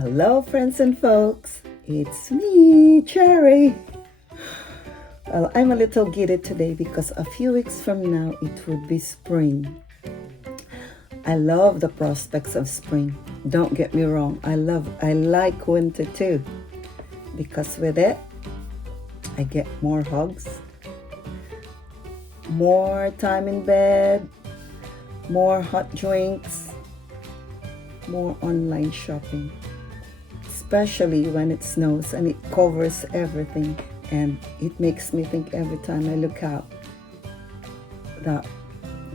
Hello, friends and folks. It's me, Cherry. Well, I'm a little giddy today because a few weeks from now it would be spring. I love the prospects of spring. Don't get me wrong. I like winter too, because with it, I get more hugs, more time in bed, more hot drinks, more online shopping, especially when it snows and it covers everything. And it makes me think every time I look out that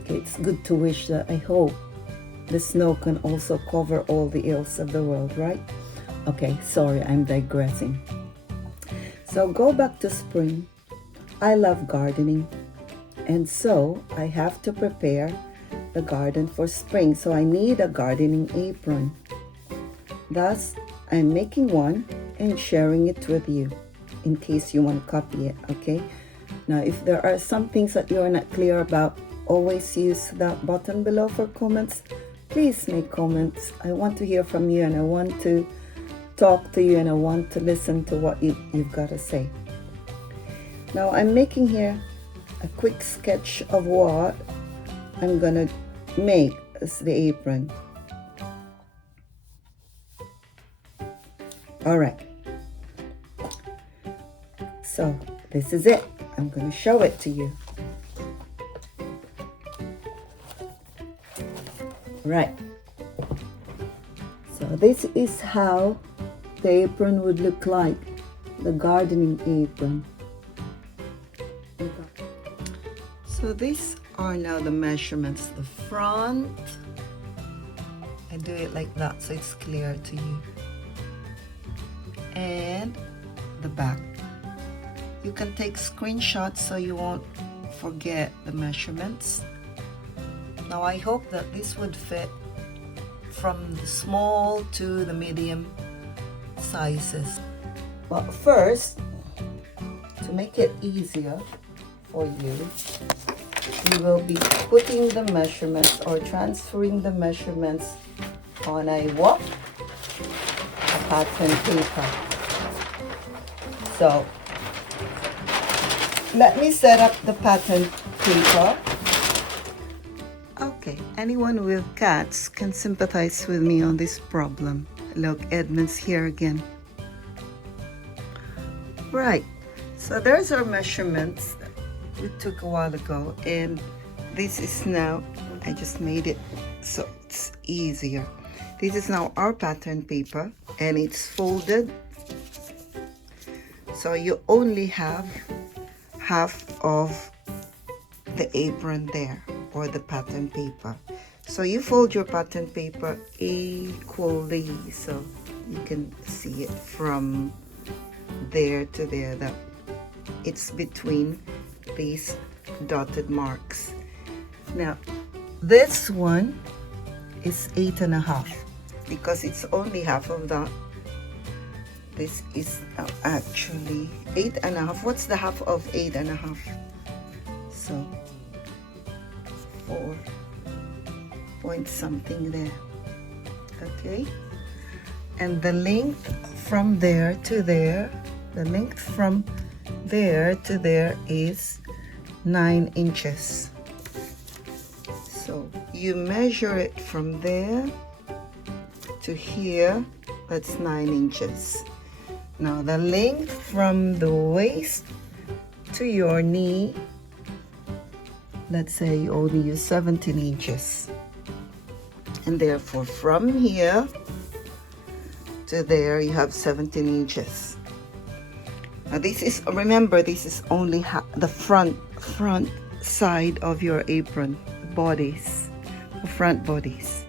it's good to wish that I hope the snow can also cover all the ills of the world, right? Okay, sorry, I'm digressing. So go back to spring. I love gardening, and so I have to prepare the garden for spring. So I need a gardening apron. Thus, I'm making one and sharing it with you in case you want to copy it, okay? Now, if there are some things that you're not clear about, always use that button below for comments. Please make comments. I want to hear from you, and I want to talk to you, and I want to listen to what you've got to say. Now, I'm making here a quick sketch of what I'm gonna make as the apron. All right. So this is it. I'm going to show it to you. Right. So this is how the apron would look like, the gardening apron. So these are now the measurements. The front, I do it like that so it's clear to you. And the back. You can take screenshots so you won't forget the measurements. Now I hope that this would fit from the small to the medium sizes. But first, to make it easier for you, we will be putting the measurements or transferring the measurements on a what? A pattern paper. So let me set up the pattern paper. Okay, anyone with cats can sympathize with me on this problem. Look, Edmund's here again. Right, so there's our measurements we took a while ago, and this is now, I just made it so it's easier. This is now our pattern paper, and it's folded. So you only have half of the apron there, or the pattern paper. So you fold your pattern paper equally so you can see it from there to there, that it's between these dotted marks. Now this one is 8.5 because it's only half of that. This is actually 8.5. What's the half of 8.5? So 4 point something there. Okay, and the length from there to there, the length from there to there is 9 inches. So you measure it from there to here, that's 9 inches. Now the length from the waist to your knee, let's say you only use 17 inches. And therefore from here to there you have 17 inches. Now this is, remember, this is only the front side of your apron, bodice, the front bodice.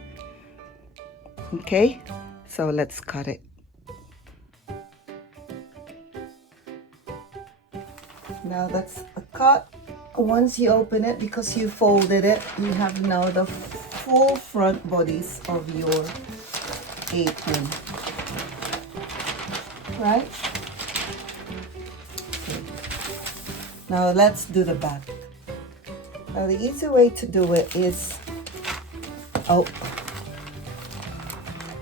Okay, so let's cut it. Now that's a cut. Once you open it, because you folded it, you have now the full front bodice of your apron, right? Okay. Now let's do the back. Now the easy way to do it is,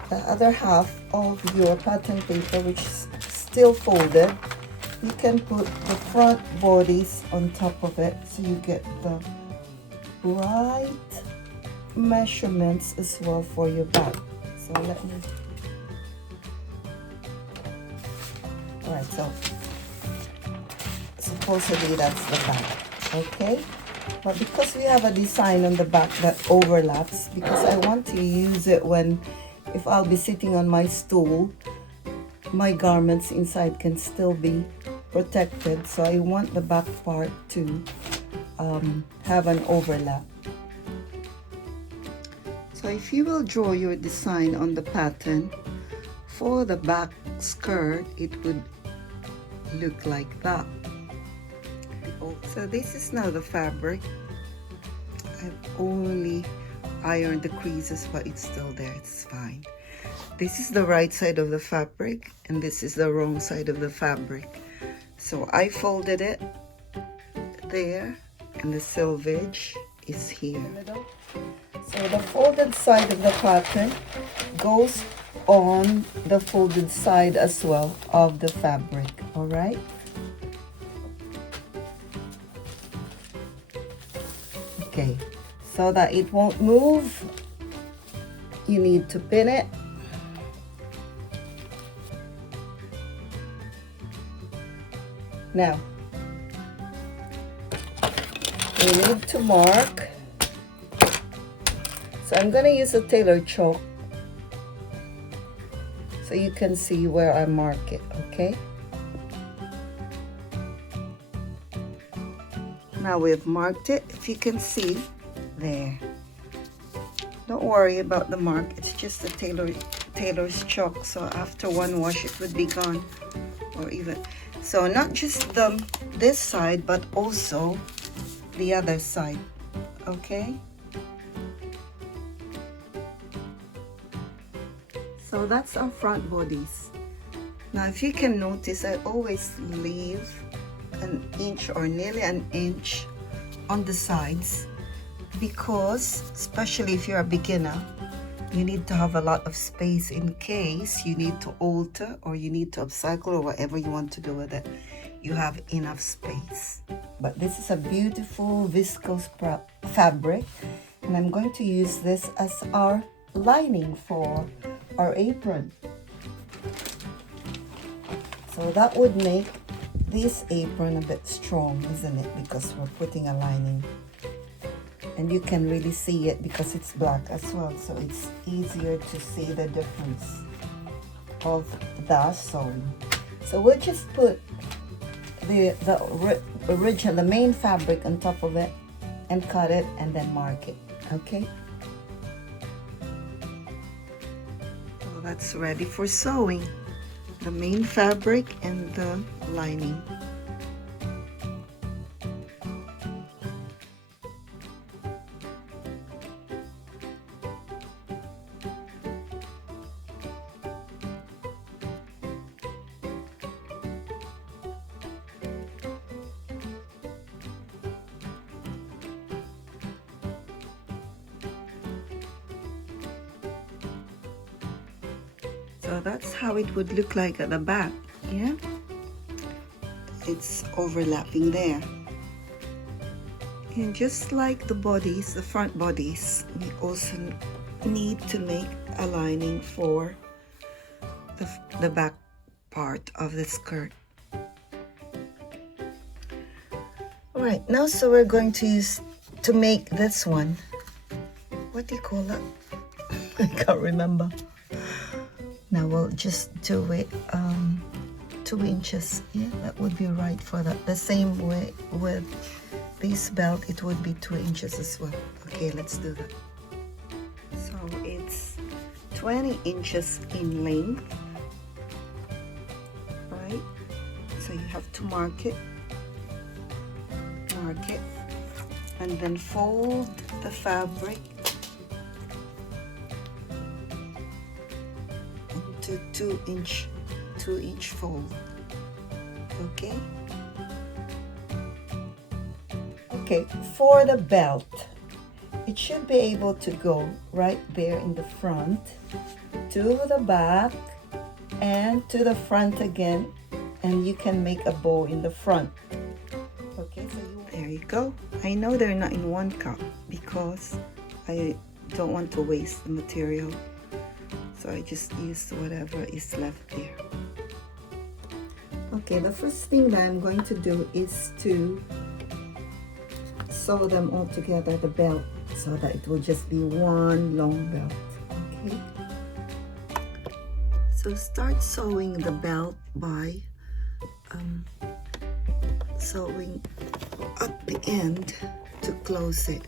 the other half of your pattern paper, which is still folded, you can put the front bodice on top of it so you get the right measurements as well for your back. So let me, all right, so supposedly that's the back, okay? But because we have a design on the back that overlaps, because I want to use it when, if I'll be sitting on my stool, my garments inside can still be protected. So I want the back part to have an overlap. So if you will draw your design on the pattern, for the back skirt, it would look like that. So this is now the fabric. I've only ironed the creases, but it's still there, it's fine. This is the right side of the fabric, and this is the wrong side of the fabric. So I folded it there, and the selvage is here. So the folded side of the pattern goes on the folded side as well of the fabric, all right? Okay, so that it won't move, you need to pin it. Now, we need to mark. So I'm going to use a tailor chalk so you can see where I mark it, okay? Now we've marked it, if you can see there. Don't worry about the mark, it's just a tailor's chalk, so after one wash it would be gone, or even. So not just this side, but also the other side, okay? So that's our front bodies. Now if you can notice, I always leave an inch or nearly an inch on the sides, because especially if you're a beginner, you need to have a lot of space in case you need to alter or you need to upcycle or whatever you want to do with it. You have enough space. But this is a beautiful viscose fabric, and I'm going to use this as our lining for our apron. So that would make this apron a bit strong, isn't it? Because we're putting a lining. And you can really see it because it's black as well, so it's easier to see the difference of the sewing. So we'll just put the original, the main fabric on top of it and cut it and then mark it, okay? So that's ready for sewing. The main fabric and the lining. So that's how it would look like at the back, yeah? It's overlapping there. And just like the bodies, the front bodies, we also need to make a lining for the back part of the skirt. All right, now so we're going to use, to make this one, what do you call that? I can't remember. Now we'll just do it 2 inches. Yeah, that would be right for that. The same way with this belt, it would be 2 inches as well. Okay, let's do that. So it's 20 inches in length, right? So you have to mark it, and then fold the fabric into 2 inch fold. Okay, for the belt, it should be able to go right there in the front, to the back, and to the front again, and you can make a bow in the front. Okay, so there you go. I know they're not in 1 cup because I don't want to waste the material, so I just use whatever is left there. Okay, the first thing that I'm going to do is to sew them all together, the belt, so that it will just be one long belt. Okay, so start sewing the belt by sewing at the end to close it.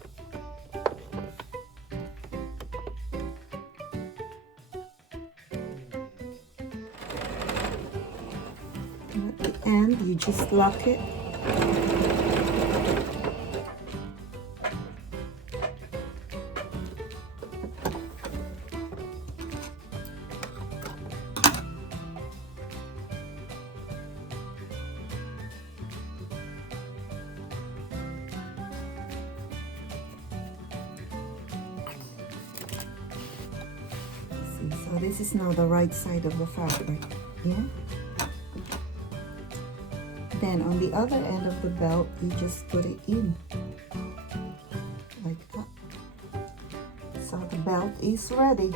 And at the end, you just lock it. So this is now the right side of the fabric, yeah? Then on the other end of the belt, you just put it in, like that. So the belt is ready.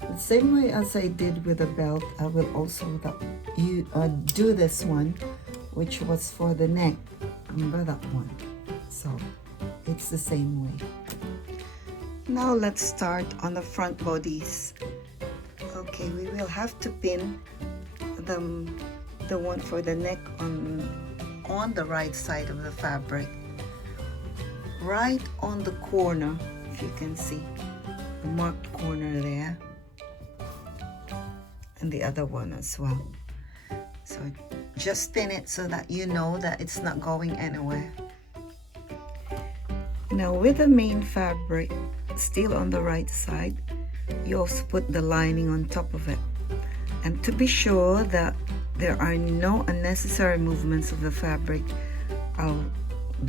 The same way as I did with the belt, I will also do this one, which was for the neck. Remember that one? So it's the same way. Now let's start on the front bodies. Okay, we will have to pin the one for the neck on the right side of the fabric, right on the corner, if you can see the marked corner there, and the other one as well. So just pin it so that you know that it's not going anywhere. Now with the main fabric still on the right side, you also put the lining on top of it, and to be sure that there are no unnecessary movements of the fabric, I'll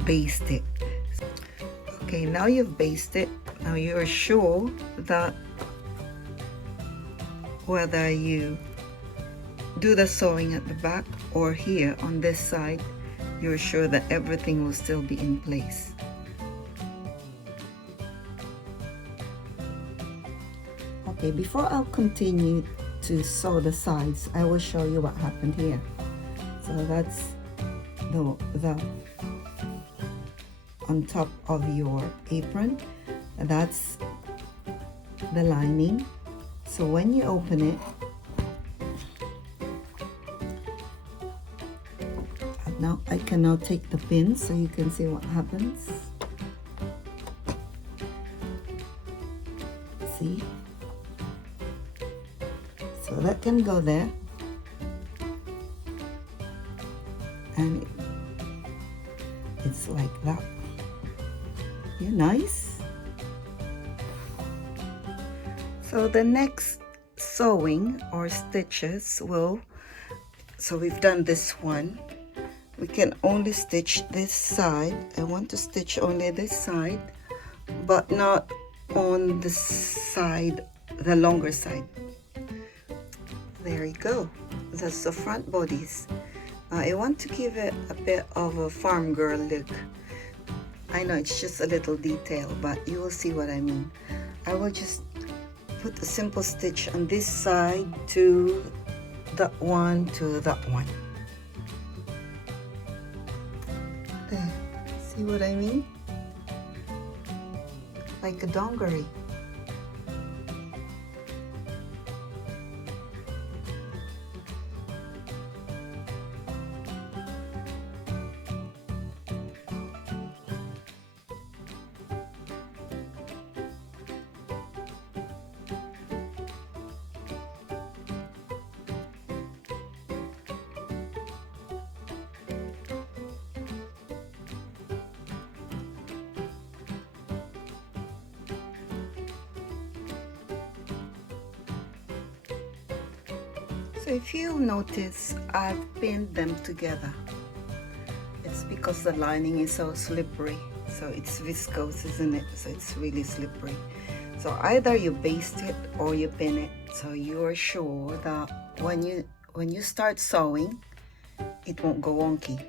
baste it. Okay, now you've basted it. Now you're sure that whether you do the sewing at the back or here on this side, you're sure that everything will still be in place. Okay, before I'll continue to sew the sides, I will show you what happened here. So that's the on top of your apron, that's the lining. So when you open it, now I can now take the pin so you can see what happens. See? So that can go there, and it's like that. Yeah, nice. So the next sewing or stitches will, so we've done this one. We can only stitch this side. I want to stitch only this side, but not on the side, the longer side. There you go. That's the front bodies. I want to give it a bit of a farm girl look. I know it's just a little detail, but you will see what I mean. I will just put a simple stitch on this side to that one to that one. There. See what I mean? Like a dongery. So if you'll notice, I've pinned them together. It's because the lining is so slippery. so it's viscose, isn't it? So it's really slippery. So either you baste it or you pin it, so you're sure that when you start sewing, it won't go wonky.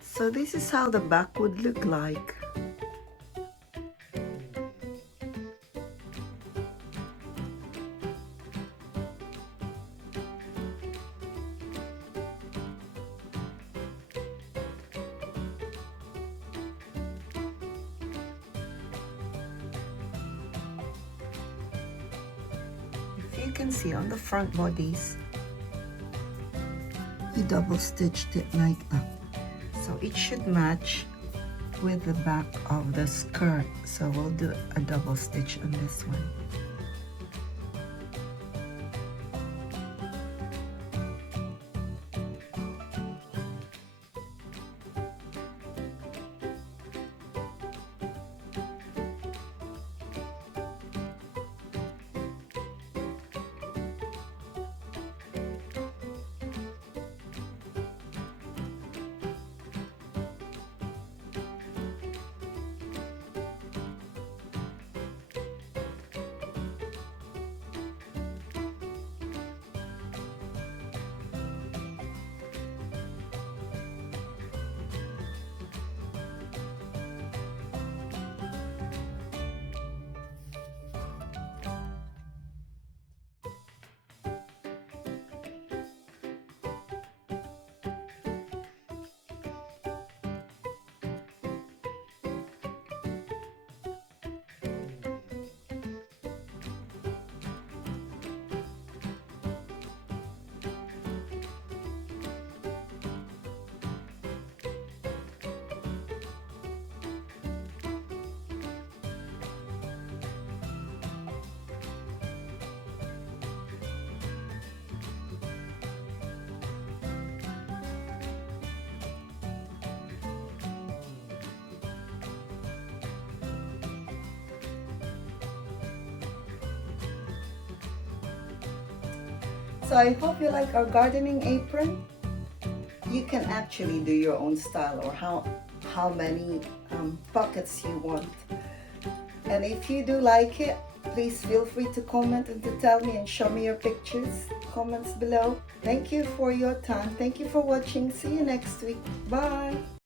So this is how the back would look like. You can see on the front bodice, you double stitched it like that, so it should match with the back of the skirt. So we'll do a double stitch on this one. So I hope you like our gardening apron. You can actually do your own style or how many pockets you want. And if you do like it, please feel free to comment and to tell me and show me your pictures, comments below. Thank you for your time. Thank you for watching. See you next week. Bye.